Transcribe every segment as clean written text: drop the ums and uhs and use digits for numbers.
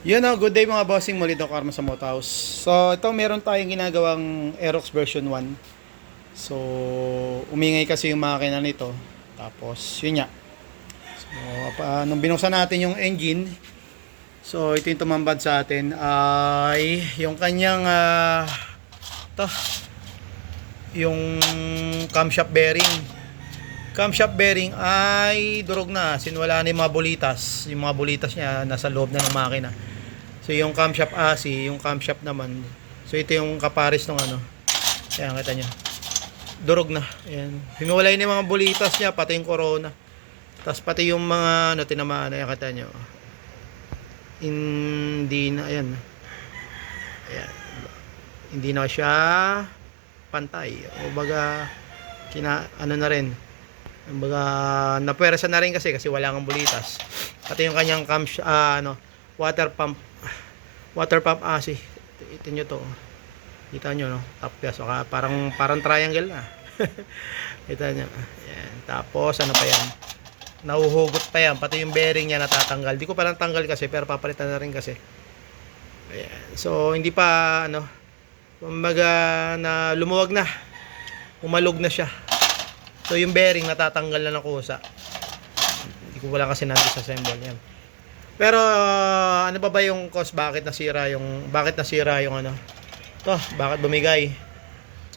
Yun o, good day mga bossing, muli daw Karma sa Motohouse. So, ito meron tayong ginagawang Aerox version 1. So, umingay kasi yung makina nito. Tapos, yun nga. So, nung binuksan natin yung engine, so ito yung tumambad sa atin ay yung kanyang to, yung camshaft bearing. Camshaft bearing ay durog na, sinwala na yung mga bulitas. Yung mga bulitas niya nasa loob na ng makina. So yung camshaft AC, yung camshaft naman. So ito yung kapares ng ano. Ayan, kita nyo. Durog na. Ayan. Himiwalay na yung mga bulitas niya, pati yung corona. Tapos pati yung mga ano, tinamaan. Ayan, kita nyo. Hindi na, ayan. Ayan. Hindi na siya pantay. O baga, ano na rin. Baga, napwersa na rin kasi wala kang bulitas. Pati yung kanyang water pump AC. Ito nyo to. Kita nyo, no? Tapos, parang triangle na. Kita nyo. Ayan. Tapos, ano pa yan? Nahuhugot pa yan. Pati yung bearing niya natatanggal. Di ko pa lang tanggal kasi, pero papalitan na rin kasi. Ayan. So, hindi pa, kumbaga, na lumuwag na. Umalog na siya. So, yung bearing natatanggal na ng kusa. Hindi ko wala kasi nandisassemble yan. Pero ano ba yung cause bakit nasira yung ano? Bakit bumigay?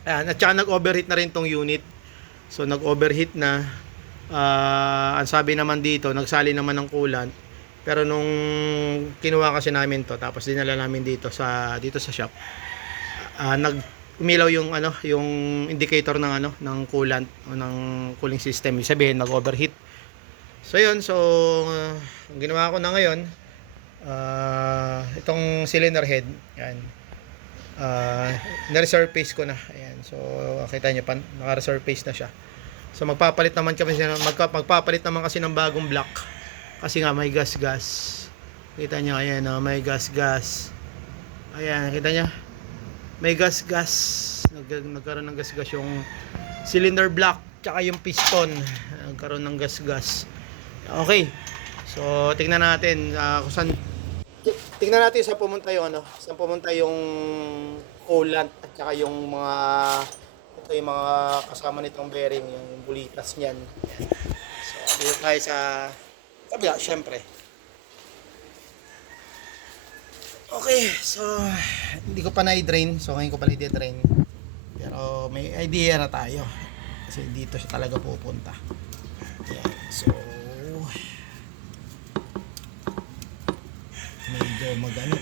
Ayan, at saka nag-overheat na rin tong unit. So nag-overheat na. Ang sabi naman dito, nagsali naman ng coolant. Pero nung kinuha kasi namin to, tapos dinala namin dito sa shop. Umilaw yung yung indicator ng coolant o ng cooling system. Ibig sabihin nag-overheat. So yun, ang ginawa ko na ngayon, itong cylinder head, yan, na-resurface ko na, ayan, so kita nyo, naka-resurface na siya. So magpapalit naman kasi ng bagong block, kasi nga may gas, kita nyo, ayan, may gas, ayan, kita nyo, may gas, nagkaroon ng gas yung cylinder block, tsaka yung piston, nagkaroon ng gas. Okay. So, tingnan natin saan pumunta yung coolant at saka yung yung mga kasama nitong bearing, yung bulitas niyan. So, dito tayo sa kabila, syempre. Okay, so hindi ko pa na-drain. So, ngayon ko pa i-drain. Pero may idea na tayo. Kasi dito siya talaga pupunta. Ayan. So, medyo magano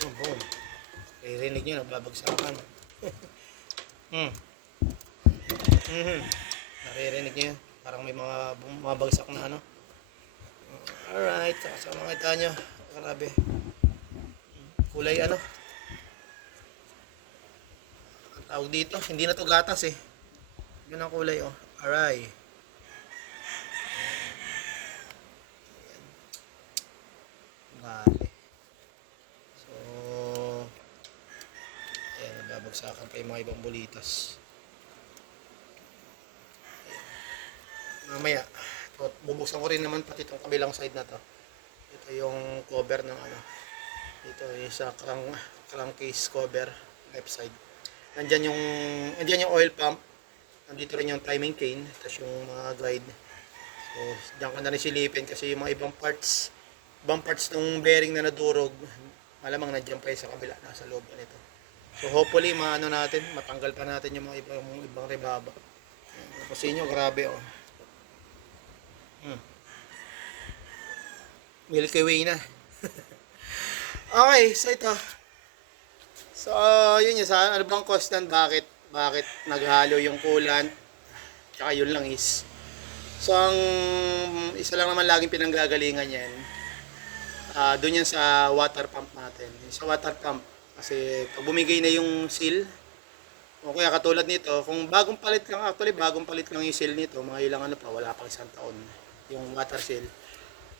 boom. Ririnig nyo, nagbabagsakan. Naririnig nyo, parang may mga bumabagsak na alright, sa mga kita nyo, grabe, kulay ang tawag dito, hindi na to gatas yun ang kulay alright. Vale. So, ayan, nababagsakan pa yung mga ibang bulitas. Mamaya, bubuksan ko rin naman pati itong kabilang side na to. Ito yung cover ng ito yung sa crankcase cover, left side. Andyan yung oil pump. Nandito rin yung timing chain, tapos yung mga guide. So, diyan ka na rin silipin kasi yung mga ibang parts ng bearing na nadurog, malamang nandiyan pa sa kabila, nasa loob nito. So, hopefully, matanggal pa natin yung mga ibang rebaba. Kasi nyo, grabe Milky Way na. Okay, so ito. So, yun yung ano bang constant, bakit naghalo yung coolant, tsaka yun lang is. So, ang isa lang naman laging pinanggagalingan yan, doon yan sa water pump natin. Sa water pump, kasi pag bumigay na yung seal, o kaya katulad nito, kung bagong palit lang yung seal nito, mga ilang wala pang isang taon, yung water seal.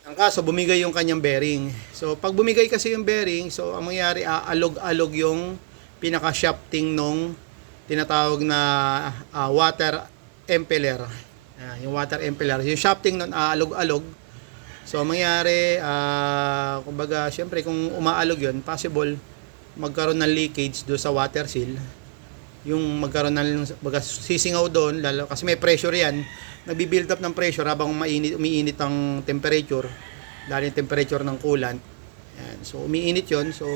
Ang kaso, bumigay yung kanyang bearing. So, pag bumigay kasi yung bearing, so, ang mangyayari, alog-alog yung pinaka-shafting nung tinatawag na water impeller. Yung water impeller. Yung shafting nun aalog-alog. So, ang mangyari, kumbaga, syempre, kung umaalog yun, possible magkaroon ng leakage doon sa water seal. Yung magkaroon ng sisingaw doon, lalo, kasi may pressure yan. Nagbi-build up ng pressure habang umiinit ang temperature. Lalo yung temperature ng coolant. Yan. So, umiinit yun. So,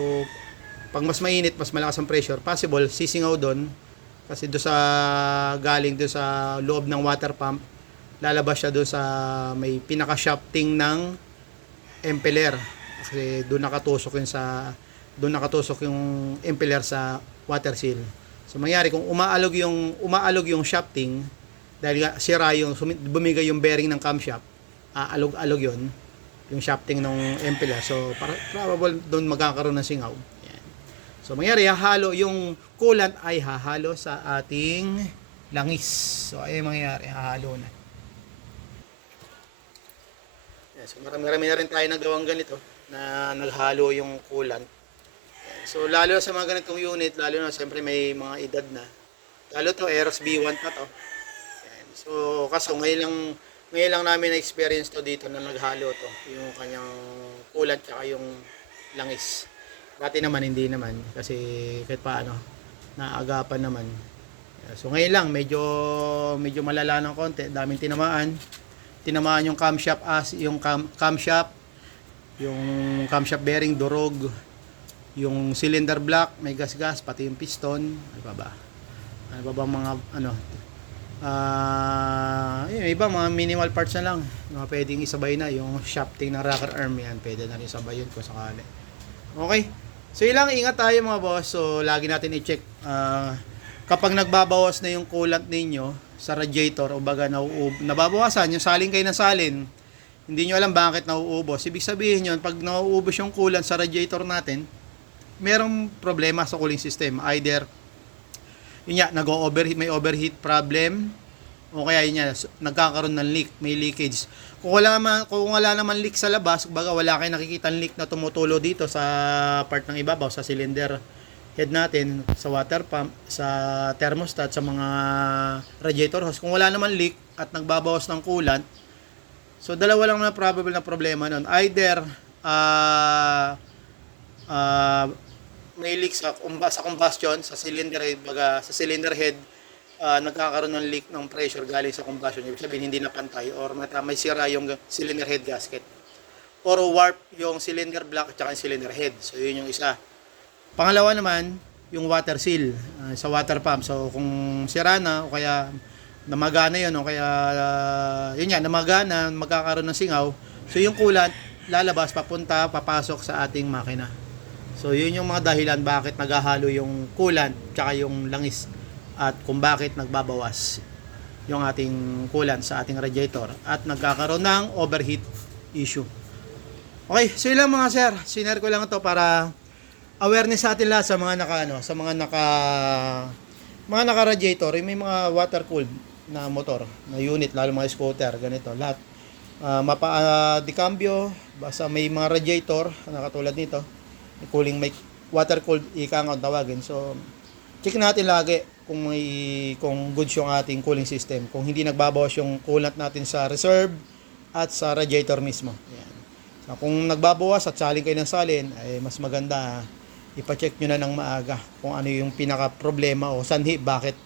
pag mas mainit, mas malakas ang pressure, possible, sisingaw doon. Kasi doon sa, galing doon sa loob ng water pump, lalabas siya doon sa may pinaka-shafting ng impeller. Kasi doon nakatusok yung impeller sa water seal. So mangyari kung umaalog yung shafting dahil sira yung bumigay yung bearing ng camshaft, aalog-alog yung shafting ng impeller. So probable doon magkakaroon ng singaw. Yan. So mangyari hahalo yung coolant ay hahalo sa ating langis. So ay mangyari hahalo na. So marami na rin tayo nagawang ganito na naghalo yung coolant. So lalo sa mga ganitong unit, lalo na siyempre may mga edad na. Lalo to Aeros B1 na to. Yan. So kaso ngayon lang namin na experience to dito na naghalo to, yung kanyang coolant at yung langis. Dati naman hindi naman kasi kahit paano naagapan naman. So ngayon lang medyo malala ng konti, daming tinamaan yung camshaft yung camshaft bearing durog, yung cylinder block may gas pati yung piston. Ano ba bang mga yung iba mga minimal parts na lang mga pwedeng isabay na, yung shafting ng rocker arm yan pwede na rin isabay yun kung sakali. Okay, so ilang ingat tayo mga boss. So lagi natin i-check kapag nagbabawas na yung coolant ninyo sa radiator o baga nababawasan, yung salin kayo ng salin, hindi nyo alam bakit nauubos. Ibig sabihin yun, pag nauubos yung coolant sa radiator natin, merong problema sa cooling system. Either yun nag-overheat, may overheat problem, o kaya yun nagkakaroon ng leak, may leakage. Kung wala naman leak sa labas, baga wala kayong nakikitang leak na tumutulo dito sa part ng ibabaw, sa cylinder head natin, sa water pump, sa thermostat, sa mga radiator hose. Kung wala naman leak at nagbabawas ng coolant, so dalawa lang na probable na problema nun. Either may leak sa combustion, sa cylinder head, sa cylinder head, nagkakaroon ng leak ng pressure galing sa combustion. Ibig sabihin hindi na pantay, or may sira yung cylinder head gasket, or warp yung cylinder block at saka yung cylinder head. So yun yung isa. Pangalawa naman, yung water seal sa water pump. So kung sira na o kaya namagana yun o kaya namagana, magkakaroon ng singaw, so yung coolant lalabas, papasok sa ating makina. So yun yung mga dahilan bakit naghahalo yung coolant tsaka yung langis at kung bakit nagbabawas yung ating coolant sa ating radiator at nagkakaroon ng overheat issue. Okay, so yun lang mga sir, sinare ko lang ito para awareness sa atin lahat sa mga naka radiator, may mga water cooled na motor, na unit, lalo mga scooter, ganito, lahat. Decambio, basta may mga radiator na katulad nito, may water cooled, ika nga tawagin. So, check natin lagi kung goods yung ating cooling system, kung hindi nagbabawas yung coolant natin sa reserve at sa radiator mismo. Yan. So, kung nagbabawas at salin kayo ng salin, ay mas maganda ipacheck nyo na ng maaga kung ano yung pinaka problema o sanhi bakit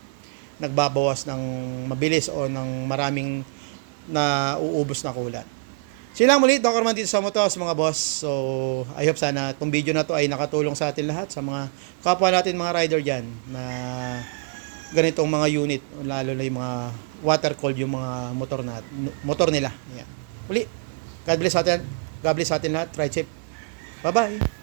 nagbabawas ng mabilis o ng maraming na uubos na coolant. Sila muli, Dr. Man dito sa Motos mga boss. So I hope sana itong video na to ay nakatulong sa atin lahat, sa mga kapwa natin mga rider dyan na ganitong mga unit, lalo na yung mga water cooled yung mga motor nila. Yan. Muli, God bless sa atin lahat. Ride safe. Bye bye.